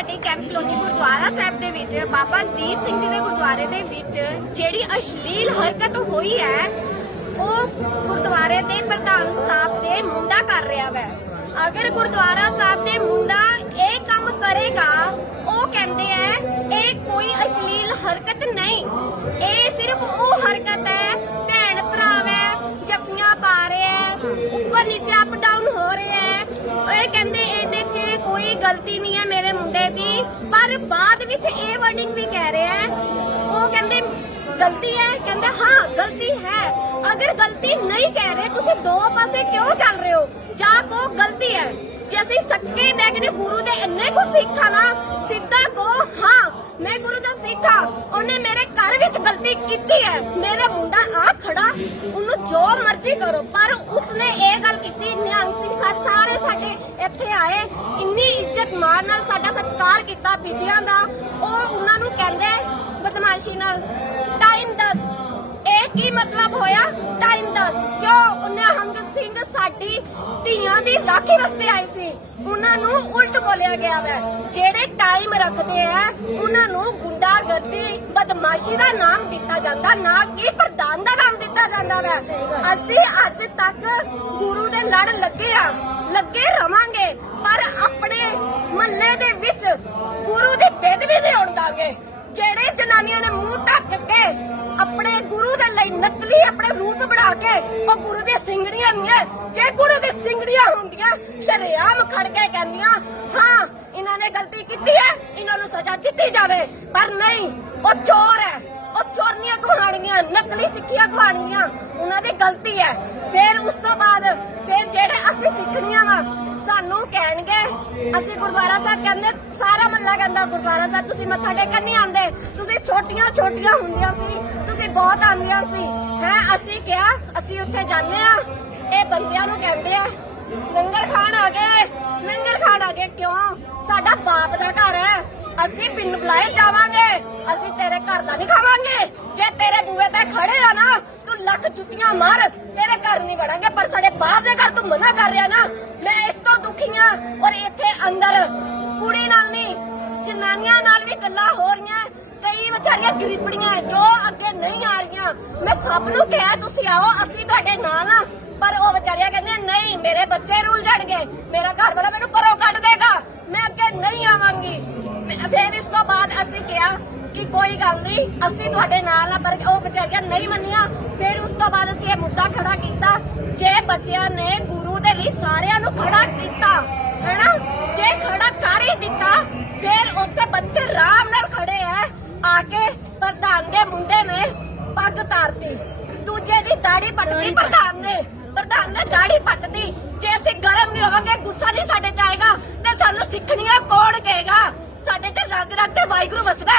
ਤੁਹਾਡੇ camp colony Gurdwara ਸਾਹਿਬ ਦੇ ਵਿੱਚ, ਬਾਬਾ ਦੀਪ ਸਿੰਘ ਜੀ ਦੇ ਗੁਰਦੁਆਰੇ ਦੇ ਵਿੱਚ, ਜਿਹੜੀ ਅਸ਼ਲੀਲ ਹਰਕਤ ਹੋਈ ਹੈ, ਉਹ ਗੁਰਦੁਆਰੇ ਦੇ ਪ੍ਰਧਾਨ ਸਾਹਿਬ ਦੇ ਮੁੰਡਾ ਕਰ ਰਿਹਾ ਵੈ। ਅਗਰ ਗੁਰਦੁਆਰਾ ਸਾਹਿਬ ਦੇ ਮੁੰਡਾ ਇਹ ਕੰਮ ਕਰੇਗਾ, ਉਹ ਕਹਿੰਦੇ ਐ ਇਹ ਕੋਈ ਅਸ਼ਲੀਲ ਹਰਕਤ ਨਹੀਂ। ਇਹ ਸਿਰਫ ਉਹ ਹਰਕਤ ਹੈ, ਭੈਣ ਭਰਾ ਵੈ, ਜੱਫੀਆਂ ਪਾ ਰਿਹਾ ਹੈ ਉੱਪਰ ਨੀਚੇ ਅਪ ਡਾਊਨ ਹੋ ਰਿਹਾ ਹੈ ਇਹ ਕਹਿੰਦੇ ਕੋਈ ਗਲਤੀ ਨਹੀਂ ਹੈ ਮੇਰੇ ਮੁੰਡੇ ਦੀ, ਪਰ ਬਾਅਦ ਵਿੱਚ ਇਹ ਵਰਡਿੰਗ ਵੀ ਕਹਿ ਰਿਹਾ ਹੈ। ਉਹ ਕਹਿੰਦੇ, ਗਲਤੀ ਹੈ। ਕਹਿੰਦੇ, ਹਾਂ, ਗਲਤੀ ਹੈ। ਅਗਰ ਗਲਤੀ ਨਹੀਂ ਕਹਿ ਰਹੇ, ਤੁਸੀਂ ਦੋ ਪਾਸੇ ਕਿਉਂ ਚੱਲ ਰਹੇ ਹੋ? ਜਾਂ ਕੋ ਗਲਤੀ ਹੈ। ਜੇ ਅਸੀਂ ਸੱਕੇ ਮੈਂ ਕਹਿੰਦੇ, ਗੁਰੂ ਦੇ ਇੰਨੇ ਕੁ ਸਿੱਖਾ ਨਾ, ਸਿੱਧਾ ਕੋ ਹਾਂ, ਮੈਂ ਗੁਰੂ ਦਾ ਸਿੱਖ ਹਾਂ ਉਹਨੇ ਮੇਰੇ ਘਰ ਵਿੱਚ ਗਲਤੀ ਕੀਤੀ ਹੈ। ਮੇਰਾ ਮੁੰਡਾ ਆ ਖੜਾ, ਉਹਨੂੰ ਜੋ ਮਰਜ਼ੀ ਕਰੋ, ਪਰ ਉਸਨੇ ਇਹ ਗੱਲ ਕੀਤੀ, ਨਿਹੰਗ ਸਿੰਘ ਸਾਹਿਬ ਸਾਰੇ ਸਾਡੇ ਇੱਥੇ ਆਏ। ਇੰਨੀ ਇੱਜ਼ਤ ਨਾਲ ਸਾਡਾ ਸਤਿਕਾਰ ਕੀਤਾ ਬੀਬੀਆਂ ਦਾ, ਉਹ ਉਹਨਾਂ ਨੂੰ ਕਹਿੰਦੇ ਬਦਮਾਸ਼ੀ ਨਾਲ ਟਾਈਮ ਦੱਸ। ਇਹ ਕੀ ਮਤਲਬ ਹੋਇਆ? ਟਾਈਮ ਦੱਸ। ਕਿਉਂ ਉਹਨੇ ਹੰਗ ਸਿੰਘ ਸਾਡੀ ਧੀਆਂ ਦੀ ਰਾਖੀ ਵਾਸਤੇ ਆਏ ਸੀ? ਉਹਨਾਂ ਨੂੰ ਉਲਟ ਬੋਲਿਆ ਗਿਆ ਵੈ। ਜਿਹੜੇ ਟਾਈਮ ਰੱਖਦੇ ਆ, ਉਹਨਾਂ ਨੂੰ ਗੁੰਡਾਗਰਦੀ, ਬਦਮਾਸ਼ੀ ਦਾ ਨਾਮ ਦਿੱਤਾ ਜਾਂਦਾ, ਨਾ ਕਿ ਪ੍ਰਧਾਨ ਦਾ ਨਾਮ ਦਿੱਤਾ ਜਾਂਦਾ ਵੈ। ਅਸੀਂ ਅੱਜ ਤੱਕ ਗੁਰੂ ਦੇ ਲੜ ਲੱਗੇ ਆ ਲੱਗੇ ਰਵਾਂਗੇ ਪਰ ਆਪਣੇ ਮੱਲੇ ਦੇ ਵਿੱਚ ਗੁਰੂ ਦੀ ਬੇਦਬੀ ਨਹੀਂ ਹੋਣ ਦਾਂਗੇ ਜਿਹੜੇ ਜਨਾਨੀਆਂ ਨੇ ਮੂੰਹ ਢੱਕ ਕੇ ਆਪਣੇ ਗੁਰੂ ਦੇ ਲਈ ਨਕਲੀ ਆਪਣੇ ਰੂਪ ਬਣਾ ਕੇ ਉਹ ਗੁਰੂ ਦੀਆਂ ਸਿੰਗੜੀਆਂ ਨਹੀਂ ਹੈ ਜੇ ਗੁਰੂ ਦੀ ਸਿੰਗੜੀਆਂ ਹੁੰਦੀਆਂ, ਸ਼ਰੇਆਮ ਖੜ ਕੇ ਕਹਿੰਦੀਆਂ, ਹਾਂ, ਇਹਨਾਂ ਨੇ ਗਲਤੀ ਕੀਤੀ ਹੈ, ਇਹਨਾਂ ਨੂੰ ਸਜ਼ਾ ਦਿੱਤੀ ਜਾਵੇ, ਪਰ ਨਹੀਂ, ਉਹ ਚੋਰ ਹੈ। ਉਹ ਚੋਰਨੀਆਂ ਕਹਾਣੀਆਂ ਨਕਲੀ ਸਿੱਖੀਆਂ ਕਹਾਣੀਆਂ ਉਹਨਾਂ ਦੀ ਗਲਤੀ ਹੈ। ਫਿਰ ਉਸ ਤੋਂ ਬਾਅਦ ਫਿਰ ਜਿਹੜੇ ਅਸੀਂ ਸਿੱਖਣੀਆਂ ਵਾ, ਸਾਨੂੰ ਕਹਿਣਗੇ, ਅਸੀਂ ਗੁਰਦੁਆਰਾ ਸਾਹਿਬ ਕਹਿੰਦੇ, ਸਾਰਾ ਮੱਲਾ ਕਹਿੰਦਾ, ਗੁਰਦੁਆਰਾ ਸਾਹਿਬ, ਤੁਸੀਂ ਮੱਥਾ ਟੇਕਣ ਨਹੀਂ ਆਉਂਦੇ। ਤੁਸੀਂ ਛੋਟੀਆਂ ਛੋਟੀਆਂ ਹੁੰਦੀਆਂ ਸੀ, ਤੁਸੀਂ ਬਹੁਤ ਆਉਂਦੀਆਂ ਸੀ। ਹੈ, ਅਸੀਂ ਕਿਹਾ, ਅਸੀਂ ਉੱਥੇ ਜਾਂਦੇ ਆ ਇਹ ਬੰਦਿਆਂ ਨੂੰ ਕਹਿੰਦੇ ਆ ਲੰਗਰ ਖਾਣ ਆ ਗਏ ਲੰਗਰ ਖਾਣ ਆ ਗਏ ਕਿਉਂ? ਸਾਡਾ ਬਾਪ ਦਾ ਘਰ ਹੈ। ਅਸੀਂ ਬਿਨ ਬੁਲਾਏ ਜਾਵਾਂਗੇ। ਅਸੀਂ ਤੇਰੇ ਘਰ ਦਾ ਨਹੀਂ ਖਾਵਾਂਗੇ। ਜੇ ਤੇਰੇ ਬੂਹੇ ਤੇ ਖੜੇ ਆ ਨਾ, ਤੂੰ ਲੱਖ ਜੁੱਤੀਆਂ ਮਾਰ। ਤੇਰੇ ਘਰ ਨਹੀਂ ਵੜਾਂਗੇ, ਪਰ ਸਾਡੇ ਬਾਪ ਦੇ ਘਰ ਤੂੰ ਮਨਾ ਕਰ ਰਿਹਾ ਨਾ। ਮੈਂ ਇਸ ਤੋਂ ਦੁਖੀ ਹਾਂ ਔਰ ਇੱਥੇ ਅੰਦਰ ਕੁੜੀ ਨਾਲ ਨਹੀਂ, ਜਨਾਨੀਆਂ ਨਾਲ ਵੀ ਗੱਲਾਂ ਹੋ ਰਹੀਆਂ। ਕਈ ਵਿਚਾਰੀਆਂ ਗਰੀਬੜੀਆਂ ਜੋ ਅੱਗੇ ਨਹੀਂ ਆ ਮੈਂ ਸਭ ਨੂੰ ਕਿਹਾ, ਤੁਸੀਂ ਆਓ, ਅਸੀਂ ਤੁਹਾਡੇ ਨਾਲ ਆ। ਪਰ ਉਹ ਵਿਚਾਰੀਆਂ ਕਹਿੰਦੇ ਨਹੀਂ, ਮੇਰੇ ਬੱਚੇ ਰੁੱਲ ਜਾਣਗੇ। ਮੇਰਾ ਘਰ ਵਾਲਾ ਮੈਨੂੰ ਘਰੋਂ ਕੱਢ ਦੇਗਾ। ਮੈਂ ਅੱਗੇ ਨਹੀਂ ਆਵਾਂਗੀ। ਮੈਂ- ਫਿਰ ਇਸ ਤੋਂ ਬਾਅਦ ਅਸੀਂ ਕਿਹਾ ਕਿ ਕੋਈ ਗੱਲ ਨਹੀਂ, ਅਸੀਂ ਤੁਹਾਡੇ ਨਾਲ ਆ, ਪਰ ਉਹ ਵਿਚਾਰੀਆਂ ਨਹੀਂ ਮੰਨੀਆਂ। ਫਿਰ ਉਸ ਤੋਂ ਬਾਅਦ ਅਸੀਂ ਇਹ ਮੁੱਦਾ ਖੜਾ ਕੀਤਾ, ਜੇ ਬੱਚਿਆਂ ਨੇ ਗੁਰੂ ਦੇ ਲਈ ਸਾਰਿਆਂ ਨੂੰ ਖੜਾ ਕੀਤਾ, ਹੈਨਾ? ਜੇ ਖੜਾ ਕਰ ਹੀ ਦਿੱਤਾ ਫਿਰ ਉੱਥੇ ਬੱਚੇ ਆਰਾਮ ਨਾਲ ਖੜੇ ਆ ਆ ਕੇ ਪ੍ਰਧਾਨ ਦੇ ਮੁੰਡੇ ਨੇ ਤਾਰਤੀ ਦੂਜੇ ਦੀ ਦਾੜੀ ਪੱਟਦੀ ਪ੍ਰਧਾਨ ਨੇ। ਪ੍ਰਧਾਨ ਨੇ ਦਾੜੀ ਪੱਟਦੀ। ਜੇ ਅਸੀਂ ਗਰਮ ਨਹੀਂ ਹੋਵਾਂਗੇ ਗੁੱਸਾ ਨਹੀਂ ਸਾਡੇ ਚ ਆਏਗਾ। ਤੇ ਸਾਨੂੰ ਸਿੱਖਣੀਆਂ ਕੌਣ ਕਹੇਗਾ? ਸਾਡੇ ਚ ਰੰਗ ਰੰਗ ਤੇ ਵਾਹਿਗੁਰੂ ਵਸਦਾ।